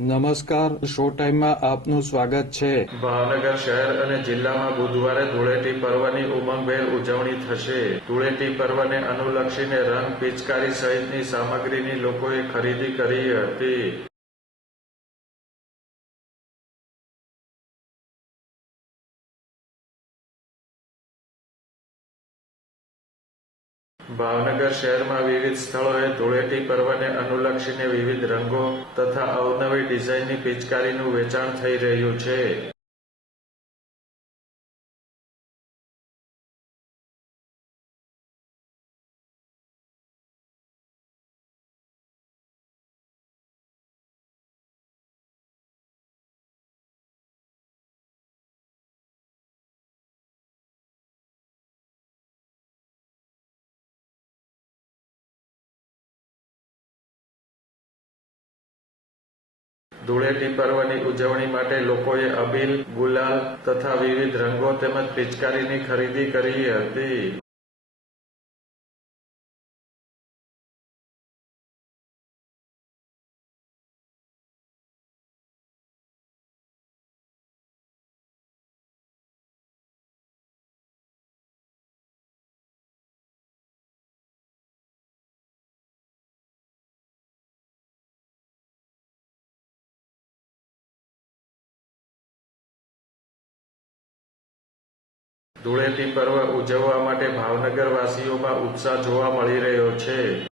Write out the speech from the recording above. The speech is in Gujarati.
નમસ્કાર, શો ટાઈમમાં આપનું સ્વાગત છે। ભાવનગર શહેર અને જિલ્લામાં બુધવારે ધૂળેટી પર્વની ઉમંગભેર ઉજવણી થશે। ધૂળેટી પર્વને અનુલક્ષીને રંગ, પિચકારી સહિતની સામગ્રીની લોકોએ ખરીદી કરી હતી। ભાવનગર શહેરમાં વિવિધ સ્થળોએ ધૂળેટી પર્વને અનુલક્ષીને વિવિધ રંગો તથા અવનવી ડિઝાઇનની પિચકારીનું વેચાણ થઈ રહ્યું છે। ધૂળેટી પર્વની ઉજવણી માટે લોકોએ અબીલ, ગુલાલ તથા વિવિધ રંગો તેમજ પિચકારીની ખરીદી કરી હતી। ધૂળેટી પર્વ ઉજવવા માટે ભાવનગરવાસીઓમાં ઉત્સાહ જોવા મળી રહ્યો છે।